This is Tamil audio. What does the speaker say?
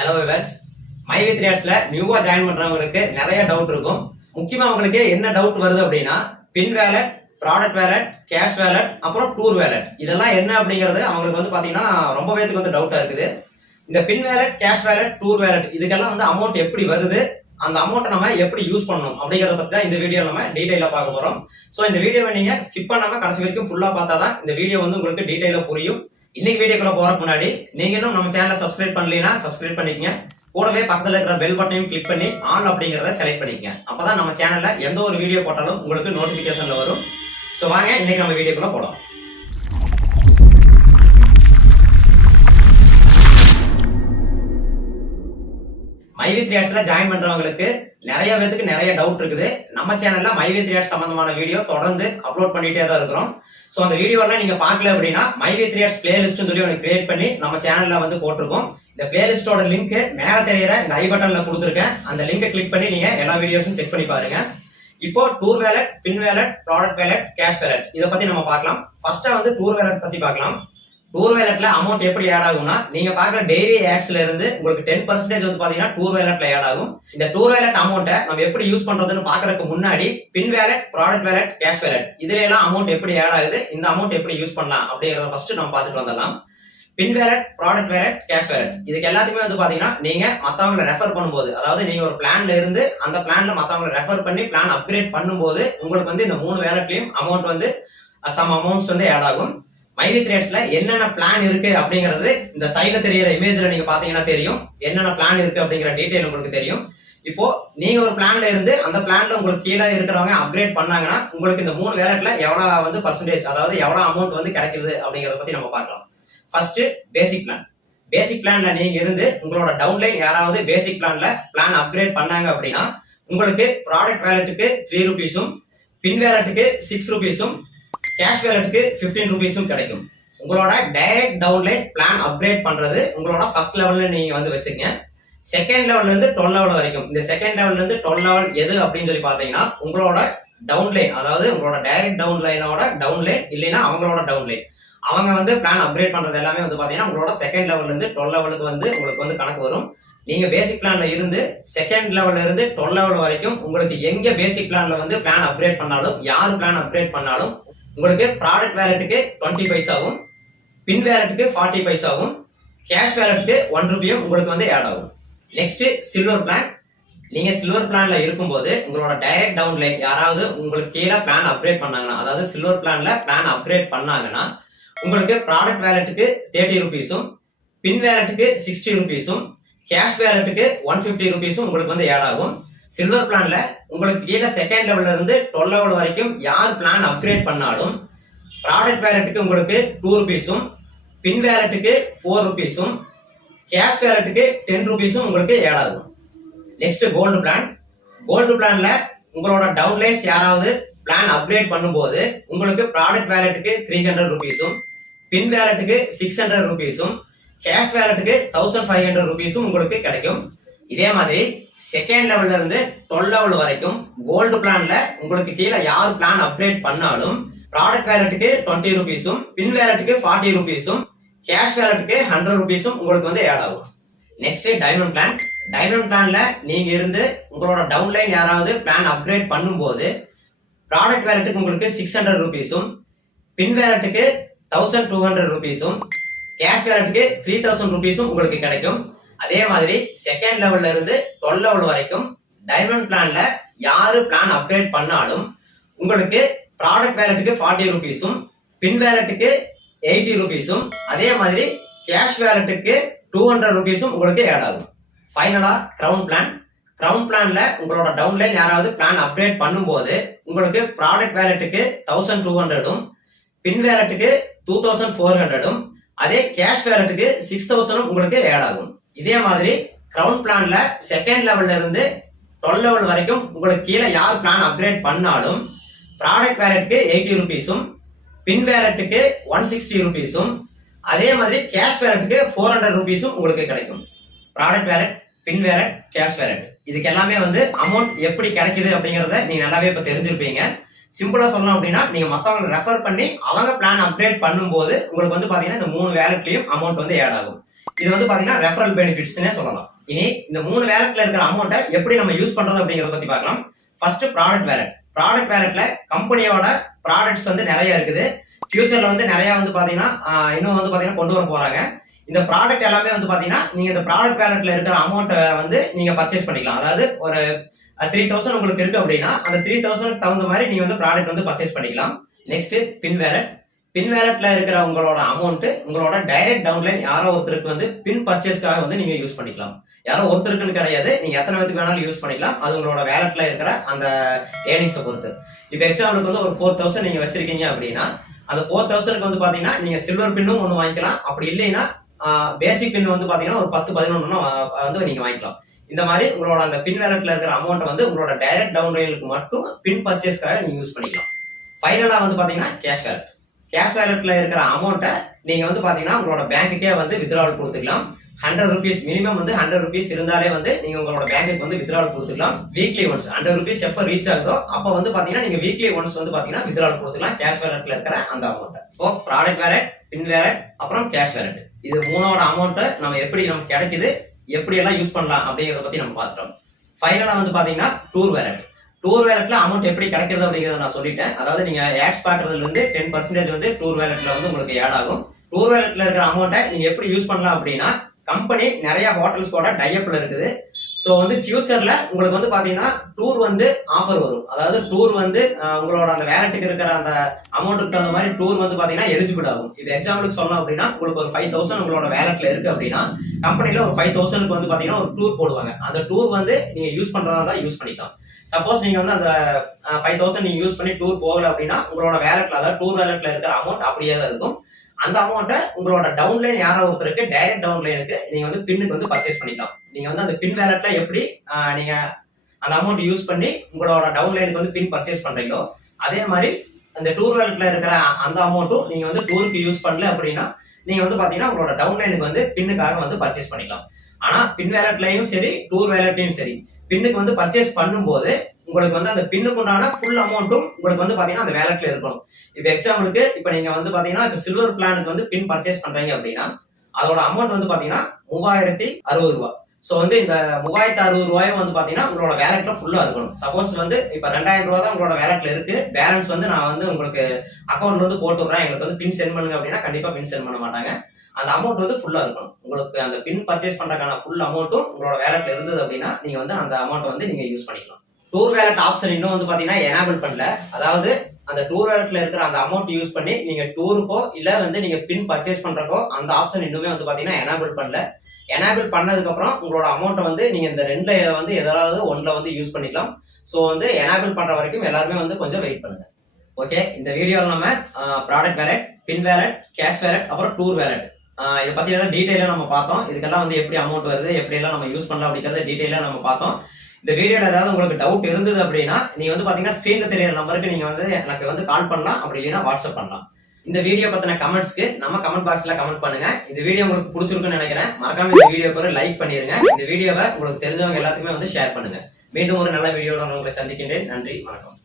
Hello viewers, myv3ads நியூவா ஜாயின் பண்றவங்களுக்கு நிறைய டவுட் இருக்கும். முக்கியமா உங்களுக்கு என்ன டவுட் வருது அப்படின்னா pin wallet, product wallet, cash wallet, அப்புறம் டூர் வேலட் இதெல்லாம் என்ன அப்படிங்கிறது அவங்களுக்கு வந்து பாத்தீங்கன்னா ரொம்ப பேருக்கு வந்து டவுட்டா இருக்குது. இந்த pin wallet, cash wallet, tour wallet இதுக்கெல்லாம் வந்து அமௌண்ட் எப்படி வருது, அந்த அமௌண்ட் நம்ம எப்படி யூஸ் பண்ணணும் அப்படிங்கறத பத்தி தான் இந்த வீடியோ நம்ம டீடைலா பார்க்க போறோம். சோ இந்த வீடியோவை நீங்க ஸ்கிப் பண்ணாம கடைசி வரைக்கும் ஃபுல்லா பார்த்தாதான் இந்த வீடியோ வந்து உங்களுக்கு டீடைலா புரியும். இன்னைக்கு வீடியோக்குள்ள போறதுக்கு முன்னாடி நீங்க இன்னும் நம்ம சேனலை சப்ஸ்கிரைப் பண்ணலைன்னா சப்ஸ்கிரைப் பண்ணிக்கங்க. கூடவே பக்கத்துல இருக்கிற பெல் பட்டனையும் கிளிக் பண்ணி ஆல் அப்படிங்கறத செலக்ட் பண்ணிக்கங்க. அப்பதான் நம்ம சேனல்ல எந்த ஒரு வீடியோ போட்டாலும் உங்களுக்கு நோட்டிபிகேஷன்ல வரும். சோ வாங்க இன்னைக்கு நம்ம வீடியோக்குள்ள போலாம். myv3ads ஜாயின் பண்றவங்களுக்கு நிறைய பேருக்கு நிறைய டவுட் இருக்குது. நம்ம சேனல்ல myv3ads சம்பந்தமான வீடியோ தொடர்ந்து அப்லோட் பண்ணிட்டே தான் இருக்கிறோம். சோ அந்த வீடியோ எல்லாம் நீங்க பார்க்கல அப்படின்னா myv3ads பிளேலிஸ்ட் சொல்லி ஒன்று கிரியேட் பண்ணி நம்ம சேனல்ல வந்து போட்டிருக்கோம். இந்த பிளேலிஸ்டோட லிங்க் மேல தெரியுற இந்த ஐ பட்டன்ல கொடுத்துருக்கேன். அந்த லிங்கை கிளிக் பண்ணி நீங்க எல்லா வீடியோஸும் செக் பண்ணி பாருங்க. இப்போ tour wallet, pin wallet, product wallet, cash wallet இதை பத்தி நம்ம பார்க்கலாம். ஃபர்ஸ்டா வந்து டூர் வேலட் பத்தி பார்க்கலாம். டூர் வேலட்ல அமௌண்ட் எப்படி ஆட் ஆகும்னா நீங்க பாக்குற டெய்லி ஆட்ஸ்ல இருந்து உங்களுக்கு 10% வந்து பாத்தீங்கன்னா டூர் வேலட்ல ஆட் ஆகும். இந்த டூர் வேலட் அமௌண்ட்டை நம்ம எப்படி யூஸ் பண்றதுன்னு பாக்குறதுக்கு முன்னாடி pin wallet, product wallet, cash wallet இதுல எல்லாம் அமௌண்ட் எப்படி ஆட் ஆகுது, இந்த அமௌண்ட் எப்படி யூஸ் பண்ணலாம் அப்படிங்கறத ஃபர்ஸ்ட் நம்ம பார்த்துட்டு வந்துடலாம். Pin wallet, product wallet, cash wallet இதுக்கு எல்லாத்துக்குமே வந்து பாத்தீங்கன்னா நீங்க மத்தவங்களை ரெஃபர் பண்ணும்போது, அதாவது நீங்க ஒரு பிளான்ல இருந்து அந்த பிளான்ல மத்தவங்களை ரெஃபர் பண்ணி பிளான் அப்கிரேட் பண்ணும்போது உங்களுக்கு வந்து இந்த 3 வேலட்லயும் அமௌண்ட் வந்து சம் அமௌண்ட்ஸ் வந்து ஆட் ஆகும். myv3ads என்னென்ன பிளான் இருக்கு அப்படிங்கிறது இந்த சைடுல தெரியுற இமேஜ்ல நீங்க பாத்தீங்கன்னா தெரியும். என்னென்ன பிளான் இருக்கு அப்படிங்கிற டீடைல் உங்களுக்கு தெரியும். இப்போ நீங்க ஒரு பிளான்ல இருந்து அந்த பிளான்ல உங்களுக்கு கீழே இருக்கிறவங்க அப்கிரேட் பண்ணாங்கன்னா உங்களுக்கு இந்த 3 வேலட்ல எவ்வளவு வந்து பர்சன்டேஜ், அதாவது எவ்வளவு அமௌண்ட் வந்து கிடைக்குது அப்படிங்கறத பத்தி நம்ம பார்க்கலாம். ஃபர்ஸ்ட் பேசிக் பிளான். பேசிக் பிளான்ல நீங்க இருந்து உங்களோட டவுன்லைன் யாராவது பேசிக் பிளான் அப்கிரேட் பண்ணாங்க அப்படின்னா உங்களுக்கு ப்ராடக்ட் வேலட்டுக்கு 3 ரூபீஸும், பின் வேலட்டுக்கு 6 ரூபீஸும், கேஷ் வேலட்டுக்கு 15 ரூபீஸும் கிடைக்கும். உங்களோட டைரக்ட் டவுன்லைன் பிளான் அப்கிரேட் பண்றது உங்களோட ஃபர்ஸ்ட் லெவல்ல நீங்க வந்து வச்சுக்கங்க. செகண்ட் லெவல்ல இருந்து 12 லெவல் வரைக்கும், இந்த செகண்ட் லெவல்ல இருந்து 12 லெவல் எது அப்படின்னு சொல்லி பாத்தீங்கன்னா உங்களோட டவுன்லைன், அதாவது உங்களோட டைரக்ட் டவுன்லைனோட டவுன்லைன் இல்லைன்னா அவங்களோட டவுன்லைன் அவங்க வந்து பிளான் அப்கிரேட் பண்றது எல்லாமே வந்து பாத்தீங்கன்னா உங்களோட செகண்ட் லெவல்ல இருந்து 12 லெவலுக்கு வந்து உங்களுக்கு வந்து கணக்கு வரும். நீங்க பேசிக் பிளான்ல இருந்து செகண்ட் லெவல்ல இருந்து 12 லெவல் வரைக்கும் உங்களுக்கு எங்க பேசிக் பிளான்ல வந்து பிளான் அப்கிரேட் பண்ணாலும், யாரு பிளான் அப்கிரேட் பண்ணாலும் உங்களுக்கு ப்ராடக்ட் வேலட்டுக்கு 20 பைசாவும், பின் வேலட்டுக்கு 40 பைசாவும், கேஷ் வேலட்டுக்கு 1 ரூபியும் உங்களுக்கு வந்து ஆட் ஆகும். Next silver plan. நீங்க சில்வர் பிளான்ல இருக்கும்போது உங்களோட டைரக்ட் டவுன்லைன் யாராவது உங்களுக்கு கீழே பிளான் அப்கிரேட் பண்ணாங்கன்னா, அதாவது சில்வர் பிளான்ல பிளான் அப்கிரேட் பண்ணாங்கன்னா உங்களுக்கு ப்ராடக்ட் வேலட்டுக்கு 30 ரூபீஸும், பின் வேலட்டுக்கு 60 ரூபீஸும், கேஷ் வேலட்டுக்கு 150 ரூபீஸும் உங்களுக்கு வந்து ஆட் ஆகும். சில்வர் பிளான்ல உங்களுக்கு கீழே செகண்ட் லெவல்ல இருந்து 12 லெவல் வரைக்கும் யார் பிளான் அப்கிரேட் பண்ணாலும் ப்ராடக்ட் வேலட்டுக்கு உங்களுக்கு 2 ரூபீஸும், பின் வேலட்டுக்கு 4 ரூபீஸும், கேஷ் வேலட்டுக்கு 10 ரூபீஸும் உங்களுக்கு ஆட் ஆகும். Next gold plan. கோல்டு பிளான்ல உங்களோட டவுன்லைன்ஸ் யாராவது பிளான் அப்கிரேட் பண்ணும்போது உங்களுக்கு ப்ராடக்ட் வேலட்டுக்கு 300 ரூபீஸும், பின் வேலட்டுக்கு 600 ரூபீஸும், கேஷ் வேலட்டுக்கு 1500 ரூபீஸும் உங்களுக்கு கிடைக்கும். இதே மாதிரி செகண்ட் லெவல்ல இருந்து 12 லெவல் வரைக்கும் கோல்டு பிளான்ல உங்களுக்கு கீழே யார் பிளான் அப்கிரேட் பண்ணாலும் ப்ராடக்ட் வேலட்டுக்கு 20 ரூபீஸும், பின் வேலட்டுக்கு 40 ரூபீஸும், கேஷ் வேலட்டுக்கு 100 ரூபீஸும் உங்களுக்கு வந்து ஆட் ஆகும். Next diamond plan. டைமண்ட் பிளான்ல நீங்க இருந்து உங்களோட டவுன்லைன் யாராவது பிளான் அப்கிரேட் பண்ணும்போது ப்ராடக்ட் வேலட்டுக்கு உங்களுக்கு 600 ரூபீஸும், பின் வேலட்டுக்கு 1200 ரூபீஸும், கேஷ் வேலட்டுக்கு 3000 ரூபீஸும் உங்களுக்கு கிடைக்கும். அதே மாதிரி செகண்ட் லெவல்ல இருந்து 12 லெவல் வரைக்கும் டைமண்ட் பிளான்ல யாரு பிளான் அப்கிரேட் பண்ணாலும் உங்களுக்கு ப்ராடக்ட் வேலட்டுக்கு 40 ரூபீஸும், பின் வேலட்டுக்கு 80 ரூபீஸும், அதே மாதிரி கேஷ் வேலட்டுக்கு 200 ரூபீஸும் உங்களுக்கு ஆட் ஆகும். ஃபைனலா கிரவுன் பிளான். கிரவுன் பிளான்ல உங்களோட டவுன்லைன் யாராவது பிளான் அப்கிரேட் பண்ணும்போது உங்களுக்கு ப்ராடக்ட் வேலட்டுக்கு 1200ம், பின் வேலட்டுக்கு 2400ம், அதே கேஷ் வேலட்டுக்கு 6000ம் உங்களுக்கு ஆட் ஆகும். இதே மாதிரி கிரவுன் பிளான்ல செகண்ட் லெவல்ல இருந்து 12 லெவல் வரைக்கும் உங்களுக்கு கீழே யார் பிளான் அப்கிரேட் பண்ணாலும் ப்ராடக்ட் வேலட்டுக்கு 80 ரூபீஸும், பின் வேலட்டுக்கு 160 ரூபீஸும், அதே மாதிரி கேஷ் வேலட்டுக்கு 400 ரூபீஸும் உங்களுக்கு கிடைக்கும். Product wallet, pin wallet, cash wallet இதுக்கு எல்லாமே வந்து அமௌண்ட் எப்படி கிடைக்குது அப்படிங்கறத நீங்க நல்லாவே இப்ப தெரிஞ்சிருப்பீங்க. சிம்பிளா சொல்லணும் அப்படின்னா நீங்க மத்தவங்களை ரெஃபர் பண்ணி அவங்க பிளான் அப்கிரேட் பண்ணும்போது உங்களுக்கு வந்து பாத்தீங்கன்னா இந்த 3 வேலட்லயும் அமௌண்ட் வந்து ஆட் ஆகும். இது வந்து பாத்தீங்கன்னா ரெஃபரல் பெனிஃபிட்ஸ்னே சொல்லலாம். இனி இந்த 3 வேலட்ல இருக்கிற அமௌண்ட்டை எப்படி நம்ம யூஸ் பண்றது அப்படிங்கறத பத்தி பார்க்கலாம். First product wallet. ப்ராடக்ட் வேலட்ல கம்பெனியோட ப்ராடக்ட்ஸ் வந்து நிறைய இருக்குது. ஃபியூச்சர்ல வந்து நிறைய வந்து பாத்தீங்கன்னா இன்னும் வந்து பாத்தீங்கன்னா கொண்டு வர போறாங்க. இந்த ப்ராடக்ட் எல்லாமே வந்து பாத்தீங்கன்னா நீங்க இந்த ப்ராடக்ட் வேலட்ல இருக்கிற அமௌண்ட்டை வந்து நீங்க பர்ச்சேஸ் பண்ணிக்கலாம். அதாவது ஒரு 3000 உங்களுக்கு இருக்கு அப்படின்னா அந்த 3000 தகுந்த மாதிரி நீங்க வந்து ப்ராடக்ட் வந்து பர்ச்சேஸ் பண்ணிக்கலாம். நெக்ஸ்ட் பின் வேலட். பின் வேலட்ல இருக்கிற உங்களோட அமௌண்ட் உங்களோட டைரக்ட் டவுன்லைன் யாரோ ஒருத்தருக்கு வந்து பின் பர்ச்சேஸ்க்காக வந்து நீங்க யூஸ் பண்ணிக்கலாம். யாரோ ஒருத்தருக்குன்னு கிடையாது, நீங்க எத்தனை பேருக்கு வேணாலும் யூஸ் பண்ணிக்கலாம். அது உங்களோட வேலட்ல இருக்கிற அந்த ஏர்னிங்ஸை பொறுத்து. இப்போ எக்ஸாம்பிளுக்கு வந்து ஒரு 4000 நீங்க வச்சிருக்கீங்க அப்படின்னா அந்த 4000க்கு வந்து பாத்தீங்கன்னா நீங்க சில்வர் பின்னும் ஒன்று வாங்கிக்கலாம். அப்படி இல்லைன்னா பேசிக் பின் வந்து பாத்தீங்கன்னா ஒரு 10-11 வந்து நீங்க வாங்கிக்கலாம். இந்த மாதிரி உங்களோட அந்த பின் வேலட்ல இருக்கிற அமௌண்ட் வந்து உங்களோட டைரக்ட் டவுன்லைனுக்கு மட்டும் பின் பர்ச்சேஸ்க்காக நீங்க யூஸ் பண்ணிக்கலாம். ஃபைனலா வந்து பாத்தீங்கன்னா கேஷ் வேலட். கேஷ் வேலட்ல இருக்கிற அமௌண்ட்டை நீங்க வந்து பாத்தீங்கன்னா உங்களோட பேங்க்குக்கே வந்து வித்ட்ராவல் கொடுத்துக்கலாம். 100 rupees மினிமம் வந்து 100 rupees இருந்தாலே வந்து நீங்க உங்களோட பேங்க்குக்கு வந்து வித்ட்ராவல் கொடுத்துக்கலாம். வீக்லி ஒன்ஸ் 100 rupees எப்ப ரீச் ஆகுதோ அப்ப வந்து பாத்தீங்கன்னா நீங்க வீக்லி ஒன்ஸ் வந்து பாத்தீங்கன்னா வித்ட்ராவல் கொடுத்துக்கலாம் கேஷ் வேலட்ல இருக்கிற அந்த அமௌண்ட்டை. இப்போ ப்ராடக்ட் வேலட், பின் வேலட், அப்புறம் கேஷ் வேலட், இது மூணோட அமௌண்ட்டை நம்ம எப்படி நமக்கு கிடைக்குது, எப்படி எல்லாம் யூஸ் பண்ணலாம் அப்படிங்கறத பத்தி நம்ம பார்த்துட்டோம். ஃபைனலா வந்து பாத்தீங்கன்னா டூர் வேலட். டூர் வேலட்ல அமௌண்ட் எப்படி கிடைக்கிறது அப்படிங்கறத நான் சொல்லிட்டேன். அதாவது நீங்க ஆட்ஸ் பாக்குறதுல இருந்து 10% வந்து டூர் வேலட்ல வந்து உங்களுக்கு ஆட் ஆகும். டூர் வேலட்ல இருக்கிற அமௌண்ட்டை நீங்க எப்படி யூஸ் பண்ணலாம் அப்படின்னா கம்பெனி நிறைய ஹோட்டல்ஸ் கூட டைஅப்ல இருக்குது. ஸோ வந்து ஃபியூச்சர்ல உங்களுக்கு வந்து பாத்தீங்கன்னா டூர் வந்து ஆஃபர் வரும். அதாவது டூர் வந்து உங்களோட அந்த வேலட்டுக்கு இருக்கிற அந்த அமௌண்ட்டுக்கு தகுந்த மாதிரி டூர் வந்து பாத்தீங்கன்னா எலிஜிபிள் ஆகும். இப்போ எக்ஸாம்பிளுக்கு சொல்லணும் அப்படின்னா உங்களுக்கு ஒரு 5000 உங்களோட வேலட்ல இருக்கு அப்படின்னா கம்பெனில ஒரு 5000க்கு வந்து பாத்தீங்கன்னா ஒரு டூர் போடுவாங்க. அந்த டூர் வந்து நீங்க யூஸ் பண்றதா தான் யூஸ் பண்ணிக்கலாம். சப்போஸ் நீங்க வந்து அந்த 5000 நீங்க யூஸ் பண்ணி டூர் போகல அப்படின்னா உங்களோட வேலட்ல, அதாவது டூர் வேலட்ல இருக்கிற அமௌண்ட் அப்படியே தான் இருக்கும். அந்த அமௌண்ட்டை உங்களோட டவுன்லைன் யாரோ ஒருத்தருக்கு டைரக்ட் டவுன்லைனுக்கு நீங்க வந்து பின்னுக்கு வந்து பர்ச்சேஸ் பண்ணிக்கலாம். நீங்க வந்து அந்த பின் வேலட்ல எப்படி நீங்க அந்த அமௌண்ட் யூஸ் பண்ணி உங்களோட டவுன்லைனுக்கு வந்து பின் பர்ச்சேஸ் பண்றீங்களோ அதே மாதிரி அந்த டூர் வேலட்ல இருக்கிற அந்த அமௌண்ட்டும் நீங்க வந்து டூருக்கு யூஸ் பண்ணல அப்படின்னா நீங்க வந்து பாத்தீங்கன்னா உங்களோட டவுன்லைனுக்கு வந்து பின்னுக்காக வந்து பர்ச்சேஸ் பண்ணிக்கலாம். ஆனா பின் வேலட்லயும் சரி டூர் வேலட்லயும் சரி பின்னுக்கு வந்து பர்ச்சேஸ் பண்ணும்போது உங்களுக்கு வந்து அந்த பின்னுக்கு உண்டான ஃபுல் அமௌண்ட்டும் உங்களுக்கு வந்து பாத்தீங்கன்னா அந்த வேலட்ல இருக்கணும். இப்ப எக்ஸாம்பிளுக்கு இப்ப நீங்க வந்து பாத்தீங்கன்னா இப்ப சில்வர் பிளானுக்கு வந்து பின் பர்ச்சேஸ் பண்றீங்க அப்படின்னா அதோட அமௌண்ட் வந்து பாத்தீங்கன்னா 3060 ரூபாய். சோ வந்து இந்த 3060 ரூபாயும் வந்து பாத்தீங்கன்னா உங்களோட வேலட்ல ஃபுல்லா இருக்கணும். சப்போஸ் வந்து இப்ப 2000 ரூபாய் தான் உங்களோட வேலட்ல இருக்கு, பேலன்ஸ் வந்து நான் வந்து உங்களுக்கு அக்கௌண்ட்ல வந்து போட்டு விடுறேன், எங்களுக்கு வந்து பின் சென்ட் பண்ணுங்க அப்படின்னா கண்டிப்பா பின் சென்ட் பண்ண மாட்டாங்க. அந்த அமௌண்ட் வந்து ஃபுல்லா இருக்கணும். உங்களுக்கு அந்த பின் பர்ச்சேஸ் பண்றதுக்கான ஃபுல் அமௌண்ட்டும் உங்களோட வேலட்ல இருந்தது அப்படின்னா நீங்க வந்து அந்த அமௌண்ட் வந்து நீங்க யூஸ் பண்ணிக்கலாம். டூர் வேலட் ஆப்ஷன் இன்னும் வந்து பாத்தீங்கன்னா எனேபிள் பண்ணல. அதாவது அந்த டூர் வேலட்ல இருக்கிற அந்த அமௌண்ட் யூஸ் பண்ணி நீங்க டூருக்கோ இல்ல வந்து நீங்க பின் பர்ச்சேஸ் பண்றக்கோ அந்த ஆப்ஷன் இன்னுமே வந்து பாத்தீங்கன்னா எனேபிள் பண்ணல. எனேபிள் பண்ணதுக்கு அப்புறம் உங்களோட அமௌண்ட்டை வந்து நீங்க இந்த ரெண்டுல வந்து ஏதாவது ஒன்ல வந்து யூஸ் பண்ணிக்கலாம். ஸோ வந்து எனேபிள் பண்ற வரைக்கும் எல்லாருமே வந்து கொஞ்சம் வெயிட் பண்ணுங்க. ஓகே, இந்த வீடியோவில் நம்ம product wallet, pin wallet, cash wallet, அப்புறம் டூர் வேலட் இதை பத்தி எல்லாம் டீடைலா நம்ம பார்த்தோம். இதுக்கெல்லாம் வந்து எப்படி அமௌண்ட் வருது, எப்படி எல்லாம் நம்ம யூஸ் பண்ணலாம் அப்படிங்கறத டீடைலா நம்ம பார்த்தோம். இந்த வீடியோல ஏதாவது உங்களுக்கு டவுட் இருந்தது அப்படின்னா நீங்க வந்து பாத்தீங்கன்னா ஸ்கிரீன்ல தெரியுற நம்பருக்கு நீங்க வந்து எனக்கு வந்து கால் பண்ணலாம், அப்படி இல்லைன்னா வாட்ஸ்அப் பண்ணலாம். இந்த வீடியோ பத்தின கமெண்ட்ஸ்க்கு நம்ம கமெண்ட் பாக்ஸ்ல கமெண்ட் பண்ணுங்க. இந்த வீடியோ உங்களுக்கு பிடிச்சிருக்குன்னு நினைக்கிறேன். மறக்காம இந்த வீடியோக்கு ஒரு லைக் பண்ணிருங்க. இந்த வீடியோவை உங்களுக்கு தெரிஞ்சவங்க எல்லாத்துக்குமே வந்து ஷேர் பண்ணுங்க. மீண்டும் ஒரு நல்ல வீடியோட உங்களை சந்திக்கின்றேன். நன்றி, வணக்கம்.